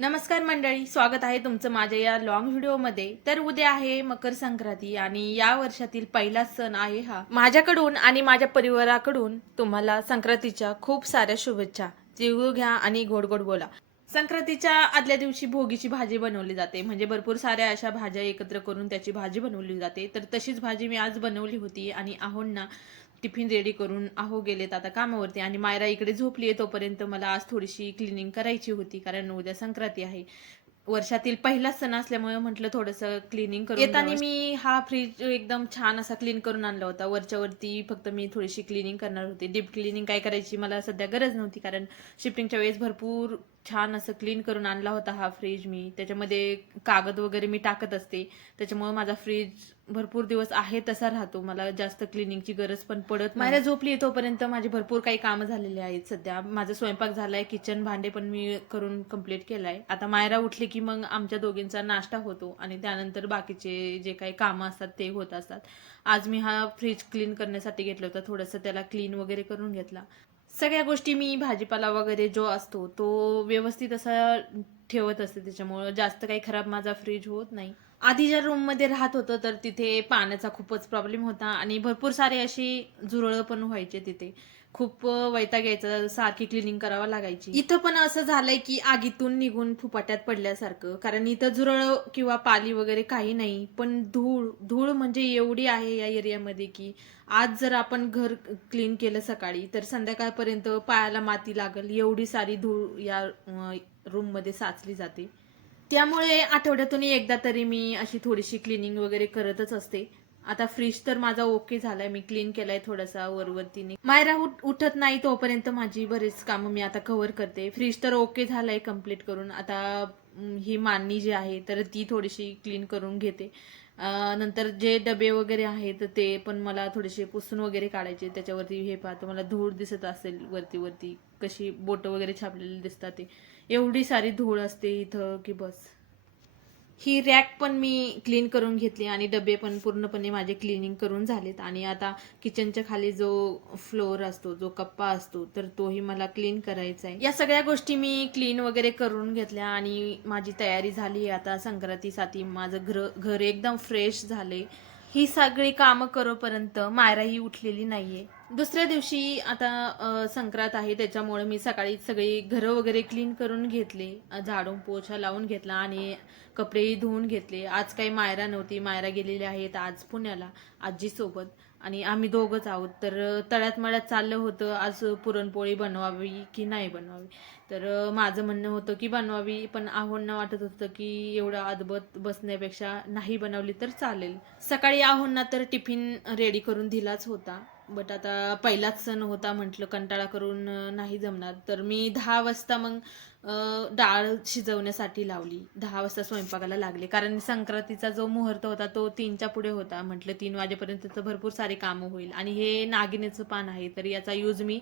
नमस्कार मंडळी, स्वागत आहे तुमचं माझ्या या लॉंग व्हिडिओमध्ये. तर उद्या आहे मकर संक्रांती आणि या वर्षातील पहिलाच सण आहे हा. माझ्याकडून आणि माझ्या परिवाराकडून तुम्हाला संक्रांतीच्या खूप साऱ्या शुभेच्छा. तिळगुळ घ्या आणि गोड गोड बोला. संक्रांतीच्या आदल्या दिवशी भोगीची भाजी बनवली जाते, म्हणजे भरपूर साऱ्या अशा भाज्या एकत्र करून त्याची भाजी बनवली जाते. तर तशीच भाजी मी आज बनवली होती आणि आहोंना टिफिन रेडी करून आहो गेलेत आता कामावरती आणि मायरा इकडे झोपली आहे. तोपर्यंत मला आज थोडीशी क्लिनिंग करायची होती, कारण उद्या संक्रांती आहे. वर्षातील पहिलाच सण असल्यामुळे म्हटलं थोडंसं क्लिनिंग करून येताना मी हा फ्रीज एकदम छान असा क्लीन करून आणला होता. वरच्या वरती फक्त मी थोडीशी क्लिनिंग करणार होती. डीप क्लिनिंग काय करायची मला सध्या गरज नव्हती, कारण शिफ्टिंगच्या वेळेस भरपूर छान असं क्लीन करून आणला होता हा फ्रीज मी. त्याच्यामध्ये कागद वगैरे मी टाकत असते, त्याच्यामुळे माझा फ्रीज भरपूर दिवस आहे तसा राहतो. मला जास्त क्लिनिंगची गरज पण पडत नाही. माझ्या झोपली तोपर्यंत माझे भरपूर काही कामं झालेले आहेत. सध्या माझा स्वयंपाक झालाय, किचन भांडे पण मी करून कंप्लीट केलाय. आता मायरा उठली की मग आमच्या दोघींचा नाश्ता होतो आणि त्यानंतर बाकीचे जे काही कामं असतात ते होत असतात. आज मी हा फ्रीज क्लीन करण्यासाठी घेतला होता, थोडंसं त्याला क्लीन वगैरे करून घेतला. सगळ्या गोष्टी मी भाजीपाला वगैरे जो असतो तो व्यवस्थित असा ठेवत असते, त्याच्यामुळं जास्त काही खराब माझा फ्रीज होत नाही. आधी ज्या रूम मध्ये राहत होतं तर तिथे पाण्याचा खूपच प्रॉब्लेम होता आणि भरपूर सारे अशी झुरळं पण व्हायचे. तिथे खूप वैताग यायचा, सारखी क्लिनिंग करावं लागायची. इथं पण असं झालंय की आगीतून निघून फुपाट्यात पडल्यासारखं, कारण इथं झुरळ किंवा पाली वगैरे काही नाही, पण धूळ धूळ म्हणजे एवढी आहे या एरियामध्ये की आज जर आपण घर क्लीन केलं सकाळी तर संध्याकाळपर्यंत पायाला माती लागल एवढी सारी धूळ या रूम मध्ये साचली जाते. त्यामुळे आठवड्यातून एकदा तरी मी अशी थोडीशी क्लिनिंग वगैरे करतच असते. आता फ्रीज तर माझा ओके झालाय, मी क्लीन केलाय थोडासा वरवरतीने. मायरा उठत नाही तोपर्यंत माझी बरेच कामं मी आता कव्हर करते. फ्रीज तर ओके झालंय कम्प्लीट करून. आता ही मांडणी जी आहे तर ती थोडीशी क्लीन करून घेते. नंतर जे डबे वगैरे आहेत ते पण मला थोडेसे पुसून वगैरे काढायचे. त्याच्यावरती हे पाहतो मला धूळ दिसत असेल वरती वरती, कशी बोट वगैरे छापलेली दिसतात. ते एवढी सारी धूळ असते इथं की बस. ही रॅक पण मी क्लीन करून घेतली आणि डबे पण पूर्णपणे माझे क्लिनिंग करून झालेत. आणि आता किचनच्या खाली जो फ्लोअर असतो, जो कप्पा असतो, तर तोही मला क्लीन करायचा आहे. या सगळ्या गोष्टी मी क्लीन वगैरे करून घेतल्या आणि माझी तयारी झाली. आता संक्रांतीसाठी माझं घर एकदम फ्रेश झाले. ही सगळी कामं करोपर्यंत मायरा ही उठलेली नाहीये. दुसऱ्या दिवशी आता संक्रांत आहे, त्याच्यामुळे मी सकाळी सगळी घरं वगैरे क्लीन करून घेतले, झाडून पोछा लावून घेतला आणि कपडेही धुवून घेतले. आज काही मायरा नव्हती, मायरा गेलेली आहेत आज पुण्याला आजीसोबत आणि आम्ही दोघंच आहोत. तर तळ्यात मळ्यात चाललं होतं आज पुरणपोळी बनवावी की नाही बनवावी. तर माझं म्हणणं होतं की बनवावी, पण आहोंना वाटत होतं की एवढं अदबत बसण्यापेक्षा नाही बनवली तर चालेल. सकाळी आहोंना तर टिफिन रेडी करून दिलाच होता, बट आता पहिलाच सण होता, म्हटलं कंटाळा करून नाही जमणार. तर मी 10 वाजता मग डाळ शिजवण्यासाठी लावली. 10 वाजता स्वयंपाकाला लागले, कारण संक्रांतीचा जो मुहूर्त होता तो 3च्या पुढे होता. म्हटलं 3 वाजेपर्यंत तर भरपूर सारे कामं होईल. आणि हे नागिनीचं पान आहे, तर याचा यूज मी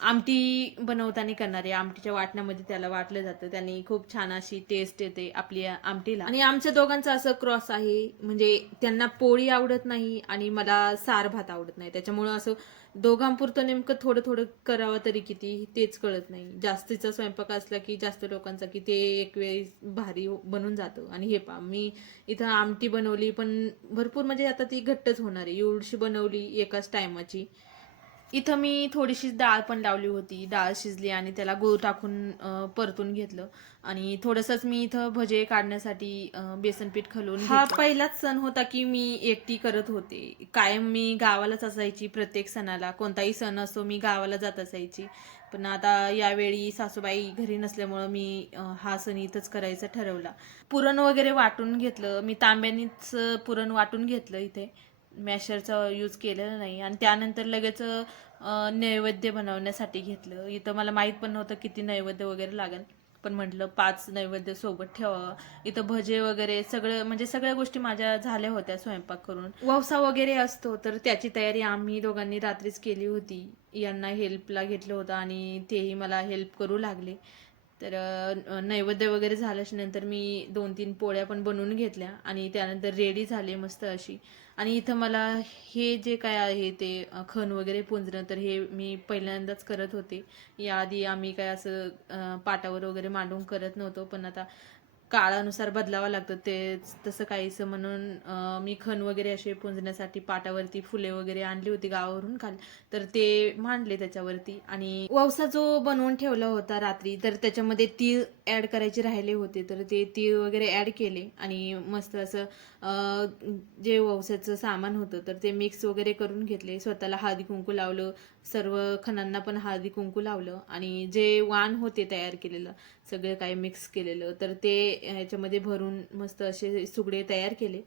आमटी बनवताना करणार आहे. आमटीच्या वाटणामध्ये त्याला वाटलं जातं, त्याने खूप छान अशी टेस्ट येते आपल्या आमटीला. आणि आमच्या दोघांचं असं क्रॉस आहे, म्हणजे त्यांना पोळी आवडत नाही आणि मला सार भात आवडत नाही. त्याच्यामुळं असं दोघांपुरतं नेमकं थोडं थोडं करावं तरी किती तेच कळत नाही. जास्तीचा स्वयंपाक असला की जास्त लोकांचा की ते एक वेळी भारी बनून जातं. आणि हे पा मी इथं आमटी बनवली, पण भरपूर म्हणजे आता ती घट्टच होणार आहे, एवढीशी बनवली एकाच टायमाची. इथं मी थोडीशी डाळ पण लावली होती. डाळ शिजली आणि त्याला गूळ टाकून परतून घेतलं. आणि थोडंसंच मी इथं भजे काढण्यासाठी बेसन पीठ घालून हा पहिलाच सण होता की मी एकटी करत होते. कायम मी गावालाच असायची, प्रत्येक सणाला कोणताही सण असो मी गावाला जात असायची. पण आता यावेळी सासूबाई घरी नसल्यामुळं मी हा सण इथंच करायचा ठरवला. पुरण वगैरे वाटून घेतलं मी, तांब्यानीच पुरण वाटून घेतलं इथे, मॅशरचा यूज केलेला नाही. आणि त्यानंतर लगेच नैवेद्य बनवण्यासाठी घेतलं. इथं मला माहीत पण नव्हतं किती नैवेद्य वगैरे लागेल, पण म्हटलं 5 नैवेद्य सोबत ठेवावं. इथं भजे वगैरे सगळं म्हणजे सगळ्या गोष्टी माझ्या झाल्या होत्या स्वयंपाक करून. ववसा वगैरे असतो तर त्याची तयारी आम्ही दोघांनी रात्रीच केली होती. यांना हेल्पला घेतलं होतं आणि तेही मला हेल्प करू लागले. तर नैवेद्य वगैरे झाल्याच्या नंतर मी 2-3 पोळ्या पण बनवून घेतल्या आणि त्यानंतर रेडी झाले मस्त अशी. आणि इथं मला हे जे काय आहे ते खण वगैरे पुंजणं तर हे मी पहिल्यांदाच करत होते. याआधी आम्ही काय असं पाटावर वगैरे मांडून करत नव्हतो, पण आता काळानुसार बदलावं लागतं ते तसं काहीसं म्हणून मी खण वगैरे असे पुंजण्यासाठी पाटावरती फुले वगैरे आणली होती गावावरून काल, तर ते मांडले त्याच्यावरती. आणि ववसा जो बनवून ठेवला होता रात्री, तर त्याच्यामध्ये तीळ ॲड करायचे राहिले होते, तर ते तीळ वगैरे ॲड केले आणि मस्त असं जे ववसाचं सामान होतं तर ते मिक्स वगैरे करून घेतले. स्वतःला हळदी कुंकू लावलं, सर्व खणांना पण हळदी कुंकू लावलं आणि जे वाण होते तयार केलेलं सगळं काही मिक्स केलेलं तर ते ह्याच्यामध्ये भरून मस्त असे सुगडे तयार केले.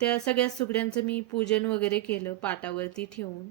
त्या सगळ्या सुगड्यांचं मी पूजन वगैरे केलं पाटावरती ठेवून.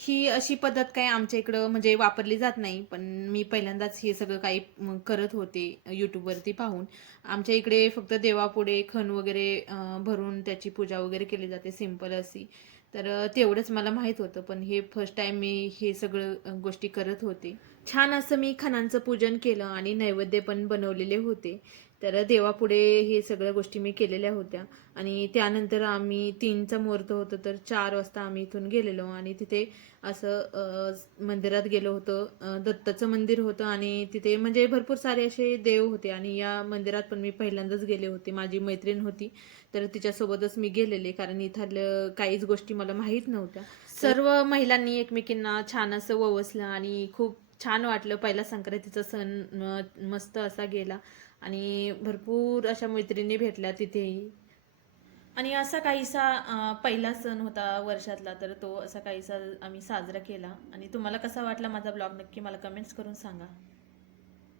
ही अशी पद्धत काय आमच्या इकडं म्हणजे वापरली जात नाही, पण मी पहिल्यांदाच हे सगळं काही करत होते यूट्यूबवरती पाहून. आमच्या इकडे फक्त देवापुढे खण वगैरे भरून त्याची पूजा वगैरे केली जाते सिंपल अशी. तर तेवढंच मला माहीत होतं, पण हे फर्स्ट टाईम मी हे सगळं गोष्टी करत होते. छान असं मी खणांचं पूजन केलं आणि नैवेद्य पण बनवलेले होते. तर देवापुढे हे सगळ्या गोष्टी मी केलेल्या होत्या आणि त्यानंतर आम्ही 3चा मुहूर्त होतं, तर 4 वाजता आम्ही इथून गेलेलो आणि तिथे असं मंदिरात गेलो होतो. दत्ताचं मंदिर होतं आणि तिथे म्हणजे भरपूर सारे असे देव होते आणि या मंदिरात पण मी पहिल्यांदाच गेले होते. माझी मैत्रीण होती, तर तिच्यासोबतच मी गेलेले, कारण इथलं काहीच गोष्टी मला माहीत नव्हत्या. सर्व महिलांनी एकमेकींना छान असं ववसलं आणि खूप छान वाटलं. पहिला संक्रांतीचा सण मस्त असा गेला आणि भरपूर अशा मैत्रिणी भेटल्या तिथेही. आणि असा काहीसा पहिला सण होता वर्षातला, तर तो असा काहीसा आम्ही साजरा केला. आणि तुम्हाला कसा वाटला माझा ब्लॉग नक्की मला कमेंट्स करून सांगा.